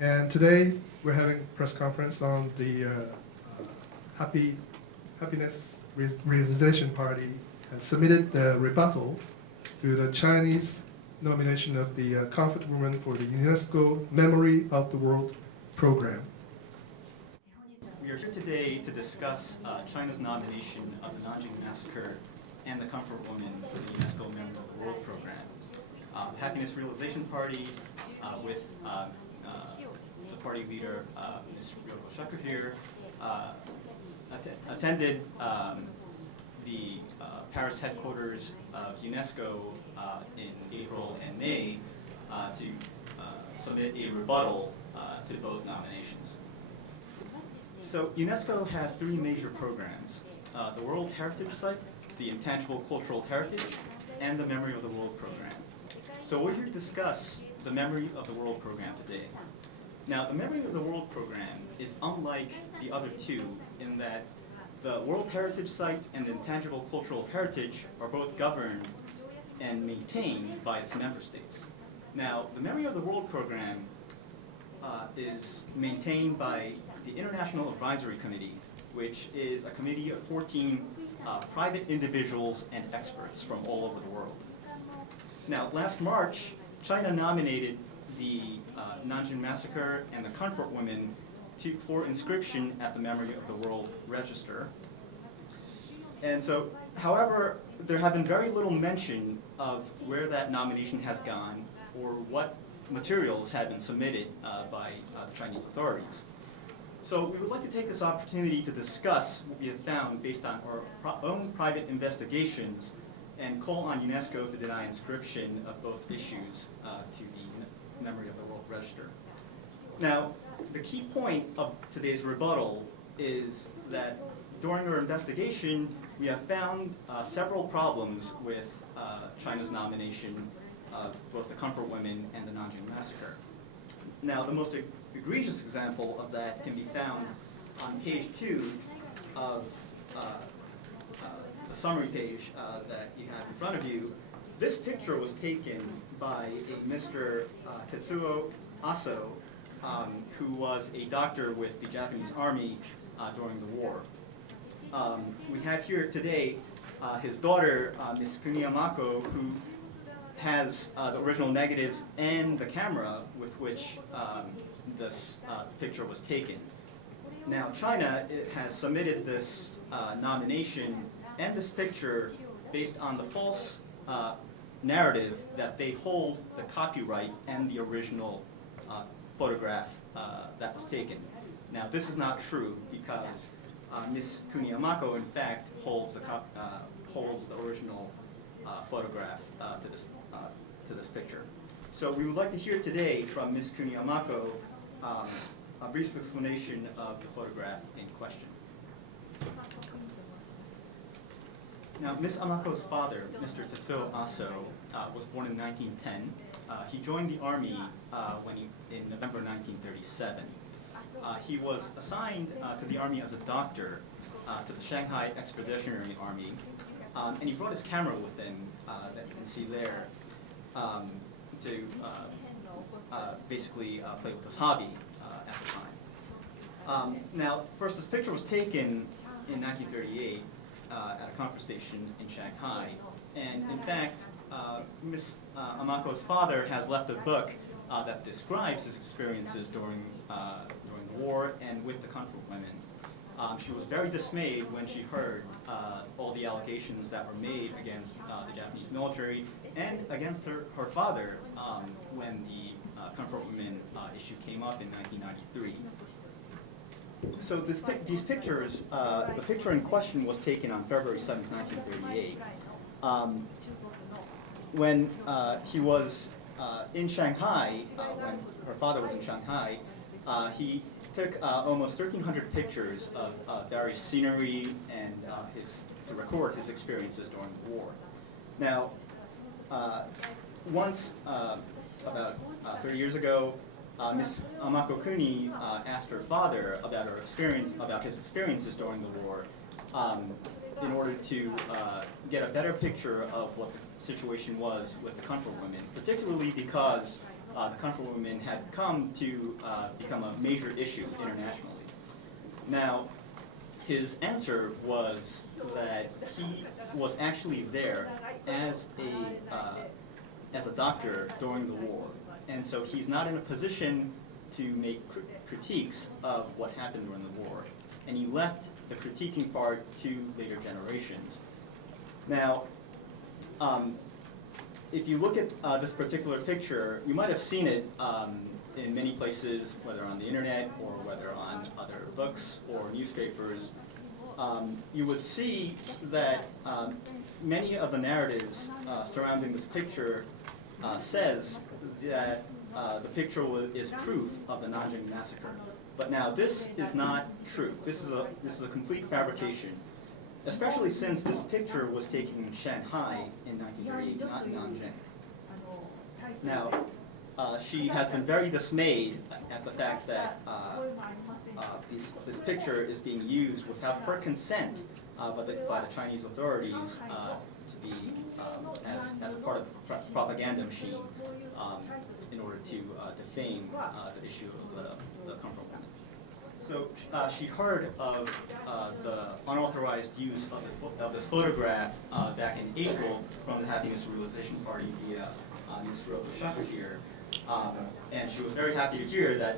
And today we're having a press conference on the Happiness Realization Party has submitted the rebuttal to the Chinese nomination of the Comfort Woman for the UNESCO Memory of the World program. We are here today to discuss China's nomination of the Nanjing Massacre and the Comfort Woman for the UNESCO Memory of the World program. Happiness Realization Party with the party leader, Ms. Ryoko Shaku here, attended the Paris headquarters of UNESCO in April and May to submit a rebuttal to both nominations. So UNESCO has three major programs: the World Heritage Site, the Intangible Cultural Heritage, and the Memory of the World program. So we're here to discuss the Memory of the World program today. Now, the Memory of the World program is unlike the other two in that the World Heritage Site and the Intangible Cultural Heritage are both governed and maintained by its member states. Now, the Memory of the World program is maintained by the International Advisory Committee, which is a committee of 14 private individuals and experts from all over the world. Now, last March, China nominated the Nanjing Massacre and the Comfort Women for inscription at the Memory of the World Register. And so, however, there have been very little mention of where that nomination has gone or what materials have been submitted by the Chinese authorities. So we would like to take this opportunity to discuss what we have found based on our own private investigations and call on UNESCO to deny inscription of both issues to the Memory of the World Register. Now, the key point of today's rebuttal is that during our investigation, we have found several problems with China's nomination of both the Comfort Women and the Nanjing Massacre. Now, the most egregious example of that can be found on page 2 of the summary page that you have in front of you. This picture was taken by a Mr. Tetsuo Aso, who was a doctor with the Japanese Army during the war. We have here today his daughter, Ms. Kuniyamako, who has the original negatives and the camera with which this picture was taken. Now, China has submitted this nomination and this picture based on the false narrative that they hold the copyright and the original photograph that was taken. Now, this is not true because Ms. Kuniyamako, in fact, holds the original photograph to this picture. So we would like to hear today from Ms. Kuniyamako a brief explanation of the photograph in question. Now, Ms. Amako's father, Mr. Tetsuo Aso, was born in 1910. He joined the Army in November 1937. He was assigned to the Army as a doctor to the Shanghai Expeditionary Army, and he brought his camera with him that you can see there to basically play with his hobby at the time. Now, first, this picture was taken in 1938 at a conference station in Shanghai, and in fact, Ms. Amako's father has left a book that describes his experiences during the war and with the Comfort Women. She was very dismayed when she heard all the allegations that were made against the Japanese military and against her father when the Comfort Women issue came up in 1993. So these pictures, the picture in question was taken on February 7, 1938. When he was in Shanghai, when her father was in Shanghai, he took almost 1,300 pictures of various scenery and to record his experiences during the war. Now, once, about 30 years ago, Ms. Amako Kuni asked her father about his experiences during the war in order to get a better picture of what the situation was with the Comfort Women, particularly because the comfort women had come to become a major issue internationally. Now, his answer was that he was actually there as a doctor during the war, and so he's not in a position to make critiques of what happened during the war, and he left the critiquing part to later generations. Now, if you look at this particular picture, you might have seen it in many places, whether on the internet or whether on other books or newspapers. You would see that many of the narratives surrounding this picture says that the picture is proof of the Nanjing massacre. But now this is not true. This is a complete fabrication, especially since this picture was taken in Shanghai in 1938, not in Nanjing. Now, she has been very dismayed at the fact that this picture is being used without her consent by the Chinese authorities to be as a part of the propaganda machine in order to defame the issue of the comfort women. So she heard of the unauthorized use of this photograph back in April from the Happiness Realization Party via Mr. Shakir, and she was very happy to hear that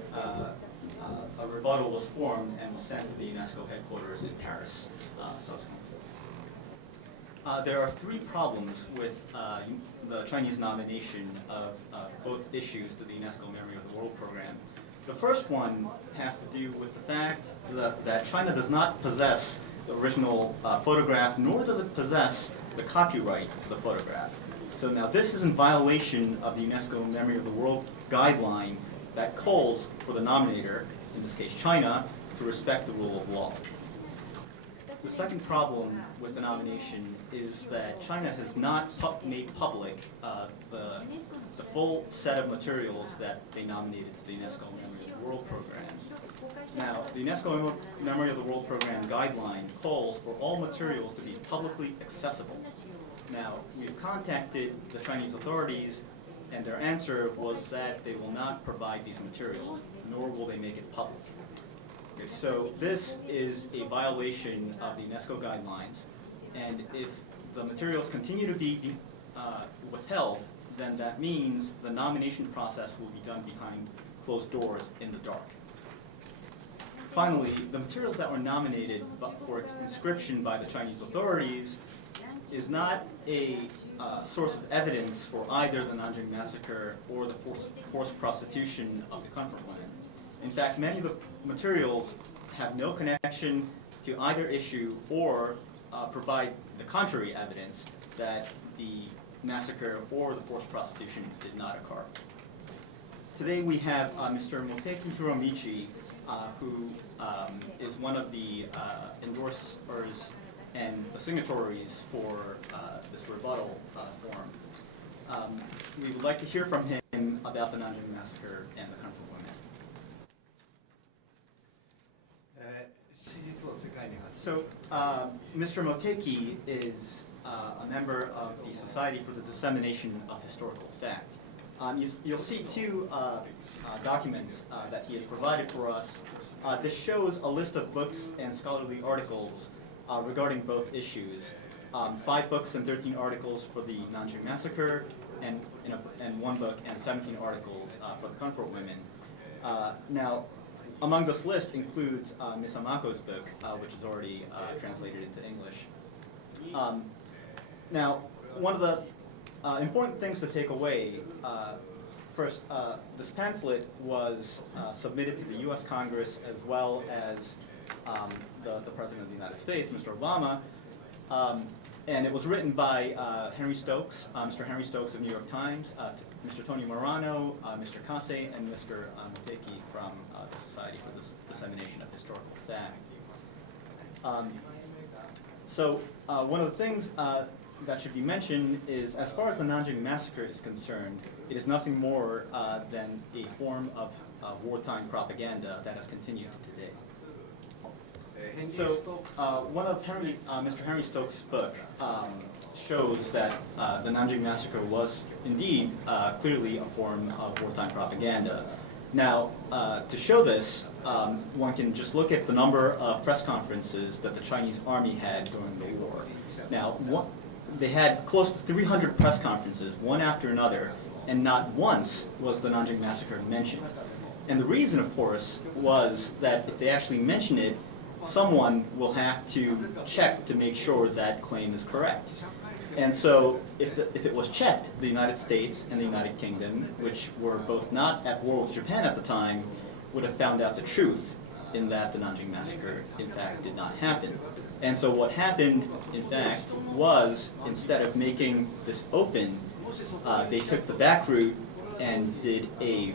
a rebuttal was formed and was sent to the UNESCO headquarters in Paris subsequently. There are three problems with the Chinese nomination of both issues to the UNESCO Memory of the World Program. The first one has to do with the fact that China does not possess the original photograph, nor does it possess the copyright of the photograph. So now this is in violation of the UNESCO Memory of the World guideline that calls for the nominator, in this case China, to respect the rule of law. The second problem with the nomination is that China has not made public the full set of materials that they nominated to the UNESCO Memory of the World Program. Now, the UNESCO Memory of the World Program guideline calls for all materials to be publicly accessible. Now, we've contacted the Chinese authorities, and their answer was that they will not provide these materials, nor will they make it public. Okay, so this is a violation of the UNESCO guidelines, and if the materials continue to be withheld, then that means the nomination process will be done behind closed doors in the dark. Finally, the materials that were nominated for inscription by the Chinese authorities is not a source of evidence for either the Nanjing massacre or the forced prostitution of the comfort women. In fact, many of the materials have no connection to either issue or provide the contrary evidence that the massacre or the forced prostitution did not occur. Today we have Mr. Moteki Hiromichi, who is one of the endorsers and the signatories for this rebuttal form. We would like to hear from him about the Nanjing massacre and the comfort women. So, Mr. Moteki is a member of the Society for the Dissemination of Historical Fact. You'll see two documents that he has provided for us. This shows a list of books and scholarly articles regarding both issues. 5 books and 13 articles for the Nanjing massacre, and 1 book and 17 articles for the comfort women. Now, among this list includes Ms. Amako's book, which is already translated into English. Now, one of the important things to take away, first, this pamphlet was submitted to the U.S. Congress as well as the President of the United States, Mr. Obama, and it was written by Henry Stokes, Mr. Henry Stokes of New York Times, Mr. Tony Morano, Mr. Kase, and Mr. Moteki from the Society for the Dissemination of Historical Fact. So one of the things that should be mentioned is, as far as the Nanjing massacre is concerned, it is nothing more than a form of wartime propaganda that has continued today. So one of Mr. Henry Stokes' book shows that the Nanjing Massacre was indeed clearly a form of wartime propaganda. Now, to show this, one can just look at the number of press conferences that the Chinese army had during the war. Now, they had close to 300 press conferences, one after another, and not once was the Nanjing Massacre mentioned. And the reason, of course, was that if they actually mention it, someone will have to check to make sure that claim is correct. And so if it was checked, the United States and the United Kingdom, which were both not at war with Japan at the time, would have found out the truth in that the Nanjing Massacre, in fact, did not happen. And so what happened, in fact, was instead of making this open, they took the back route and did a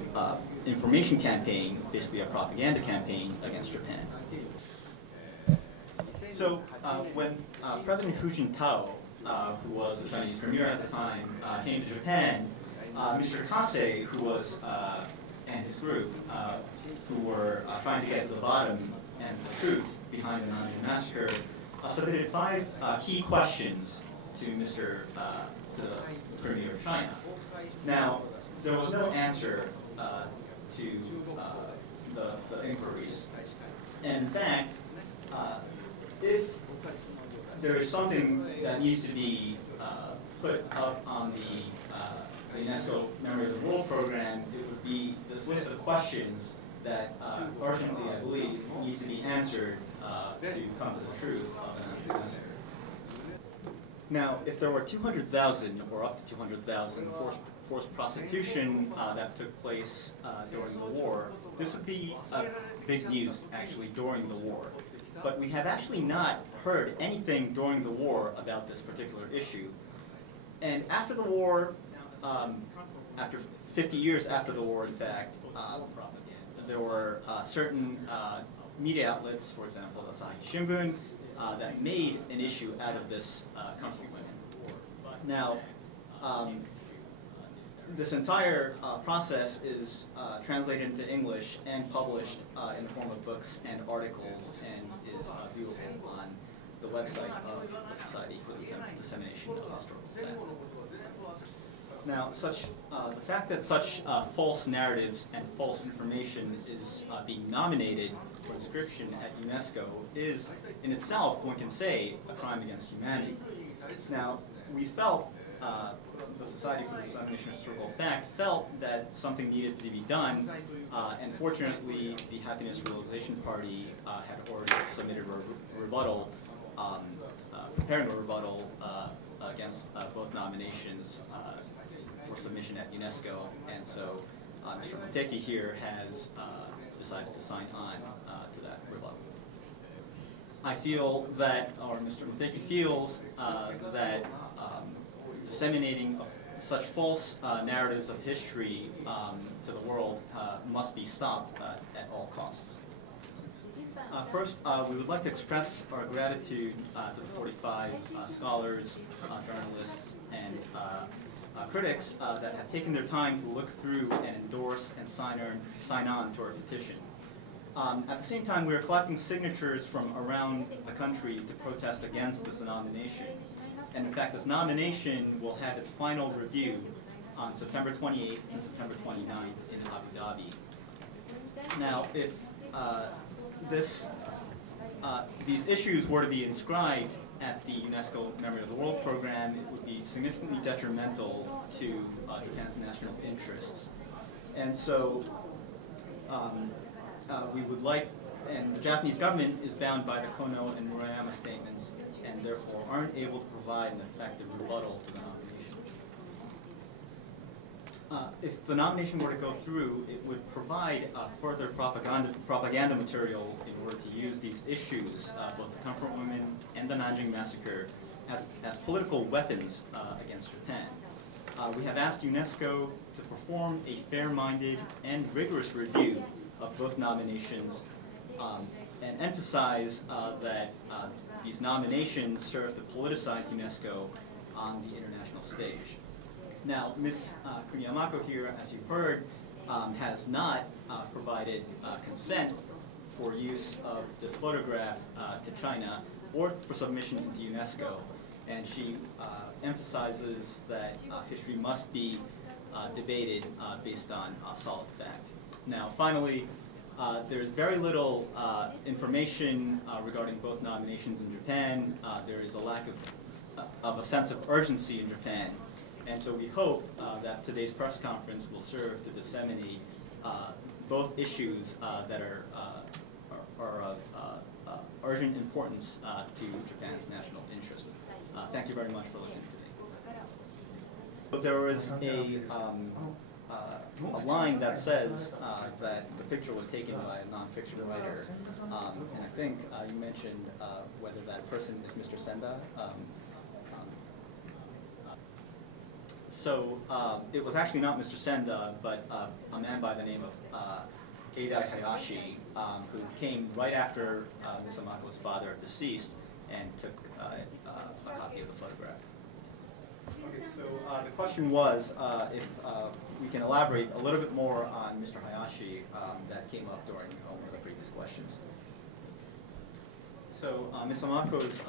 information campaign, basically a propaganda campaign against Japan. So when President Hu Jintao, who was the Chinese premier at the time, came to Japan, Mr. Kase, who was, and his group, who were trying to get to the bottom and the truth behind the Nanjing Massacre, submitted 5 key questions to to the Premier of China. Now, there was no answer to the inquiries. And in fact, if there is something that needs to be put up on the UNESCO Memory of the World program, it would be this list of questions that, urgently, I believe, needs to be answered to come to the truth of the Nanjing Massacre. Now, if there were 200,000 or up to 200,000 forced prostitution that took place during the war, this would be big news, actually, during the war. But we have actually not heard anything during the war about this particular issue. And after the war, after 50 years after the war, in fact, there were certain media outlets, for example, the Asahi Shimbun, that made an issue out of this comfort women. Now, this entire process is translated into English and published in the form of books and articles, and is viewable on the website of the Society for the Dissemination of Historical Fact. Now, the fact that such false narratives and false information is being nominated for inscription at UNESCO is, in itself, one can say, a crime against humanity. Now, we felt, the Society for the Dissemination of Historical Fact felt that something needed to be done, and fortunately, the Happiness Realization Party had already submitted a rebuttal, preparing a rebuttal against both nominations for submission at UNESCO, and so Mr. Moteki here has decided to sign on to that rebuttal. I feel that, or Mr. Moteki feels, that disseminating such false narratives of history to the world must be stopped at all costs. First, we would like to express our gratitude to the 45 scholars, journalists, and critics that have taken their time to look through and endorse and sign on to our petition. At the same time, we are collecting signatures from around the country to protest against this nomination. And in fact, this nomination will have its final review on September 28th and September 29th in Abu Dhabi. Now, if these issues were to be inscribed at the UNESCO Memory of the World program, it would be significantly detrimental to Japan's national interests. And so we would like, and the Japanese government is bound by the Kono and Murayama statements, and therefore aren't able to provide an effective rebuttal to the nomination. If the nomination were to go through, it would provide further propaganda material in order to use these issues, both the Comfort Women and the Nanjing Massacre, as political weapons against Japan. We have asked UNESCO to perform a fair-minded and rigorous review of both nominations and emphasize that these nominations serve to politicize UNESCO on the international stage. Now, Ms. Kuniyamako here, as you've heard, has not provided consent for use of this photograph to China or for submission to UNESCO. And she emphasizes that history must be debated based on solid fact. Now, finally, there's very little information regarding both nominations in Japan. There is a lack of a sense of urgency in Japan. And so we hope that today's press conference will serve to disseminate both issues that are of urgent importance to Japan's national interest. Thank you very much for listening today. So there was a line that says that the picture was taken by a nonfiction writer, and I think you mentioned whether that person is Mr. Senda. So it was actually not Mr. Senda, but a man by the name of Eidai Hayashi, who came right after Ms. Amako's father deceased and took a copy of the photograph. Okay, so the question was if we can elaborate a little bit more on Mr. Hayashi that came up during one of the previous questions. So Ms. Amako's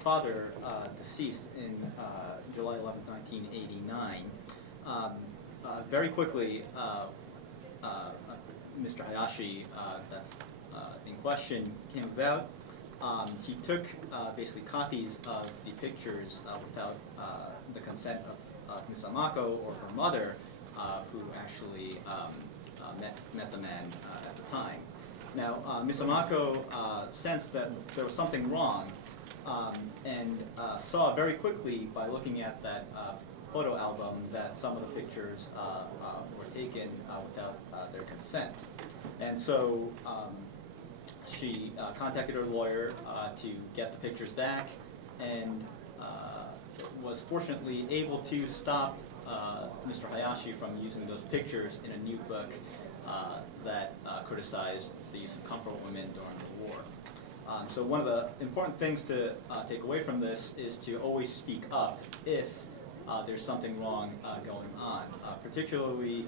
father deceased in July 11, 1989. Very quickly, Mr. Hayashi, that's in question, came about. He took basically copies of the pictures without the consent of Ms. Amako or her mother, who actually met the man at the time. Now, Ms. Amako sensed that there was something wrong and saw very quickly by looking at that photo album that some of the pictures were taken without their consent. And so she contacted her lawyer to get the pictures back and was fortunately able to stop Mr. Hayashi from using those pictures in a new book that criticized the use of comfort women during the war. So one of the important things to take away from this is to always speak up if there's something wrong going on, particularly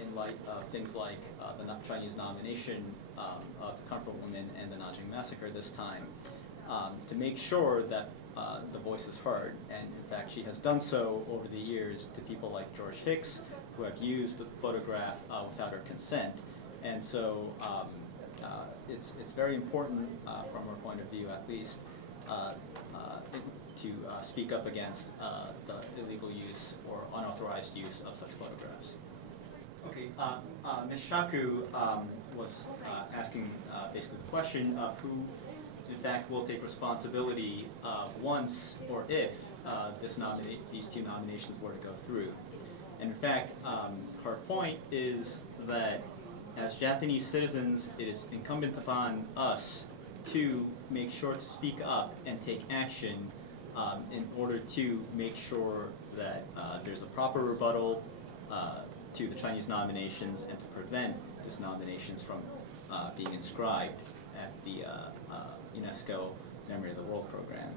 in light of things like the Chinese nomination of comfort women and the Nanjing massacre this time, to make sure that the voice is heard. And in fact, she has done so over the years to people like George Hicks, who have used the photograph without her consent. And so it's very important, from her point of view at least, to speak up against the illegal use or unauthorized use of such photographs. Okay, Ms. Shaku was asking basically the question of who, in fact, will take responsibility once or if these two nominations were to go through. And in fact, her point is that as Japanese citizens, it is incumbent upon us to make sure to speak up and take action in order to make sure that there's a proper rebuttal to the Chinese nominations and to prevent these nominations from being inscribed at the UNESCO Memory of the World program.